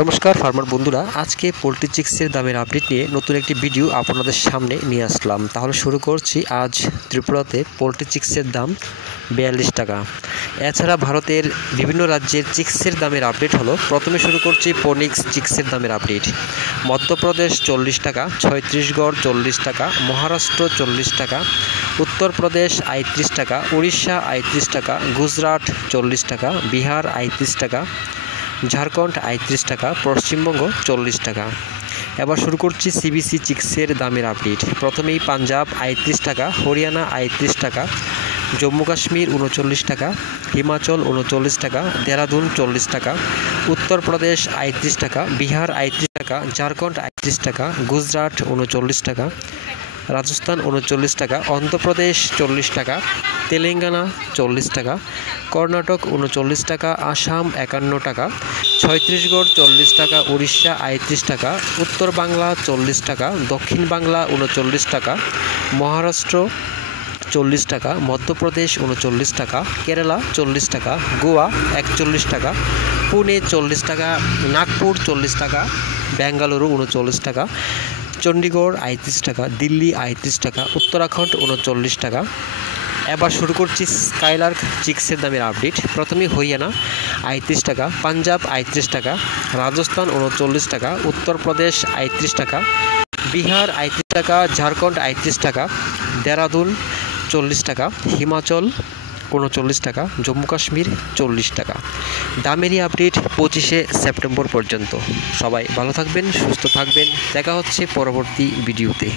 নমস্কার ফার্মার বন্ধুরা, আজকে পোলট্রি চিক্সের দামের আপডেট নিয়ে নতুন একটি ভিডিও আপনাদের সামনে নিয়ে আসলাম। তাহলে শুরু করছি। আজ ত্রিপুরাতে পোলট্রি চিক্সের দাম 42 টাকা। এছাড়া ভারতের বিভিন্ন রাজ্যের চিক্সের দামের আপডেট হলো। প্রথমে শুরু করছি ফোনিক্স চিক্সের দামের আপডেট। মধ্যপ্রদেশ 40 টাকা, ছত্তিশগড় 40 টাকা, মহারাষ্ট্র 40 টাকা, উত্তরপ্রদেশ 38 টাকা, উড়িষ্যা 38 টাকা, গুজরাট 40 টাকা, বিহার 38 টাকা, ঝাড়খণ্ড 38 টাকা, পশ্চিমবঙ্গ 40 টাকা। এবার শুরু করছি সিবিসি চিক্সের দামের আপডেট। প্রথমেই পাঞ্জাব 38 টাকা, হরিয়ানা 38 টাকা, জম্মু কাশ্মীর 39 টাকা, হিমাচল 39 টাকা, দেরাদুন 40 টাকা, উত্তরপ্রদেশ 38 টাকা, বিহার 38 টাকা, ঝাড়খণ্ড 38 টাকা, গুজরাট 39 টাকা, রাজস্থান 39 টাকা, অন্ধ্রপ্রদেশ 40 টাকা, তেলেঙ্গানা 40 টাকা, কর্ণাটক 39 টাকা, আসাম 51 টাকা, ছত্তিশগড় 40 টাকা, উড়িষ্যা 38 টাকা, উত্তর বাংলা 40 টাকা, দক্ষিণ বাংলা 39 টাকা, মহারাষ্ট্র 40 টাকা, মধ্যপ্রদেশ 39 টাকা, কেরালা 40 টাকা, গোয়া 41 টাকা, পুনে 40 টাকা, নাগপুর 40 টাকা, বেঙ্গালুরু 39 টাকা, চণ্ডীগড় 38 টাকা, দিল্লি 38 টাকা, উত্তরাখণ্ড 39 টাকা। এবার শুরু করছি স্কাইলার্ক চিক্সের দামের আপডেট। প্রথমে হরিয়ানা 38 টাকা, পাঞ্জাব 38 টাকা, রাজস্থান 39 টাকা, উত্তরপ্রদেশ 38 টাকা, বিহার 38 টাকা, ঝাড়খণ্ড 38 টাকা, দেরাদুন 40 টাকা, হিমাচল 39 টাকা, জম্মু কাশ্মীর 40 টাকা। দামেরই আপডেট 25শে সেপ্টেম্বর পর্যন্ত। সবাই ভালো থাকবেন, সুস্থ থাকবেন। দেখা হচ্ছে পরবর্তী ভিডিওতে।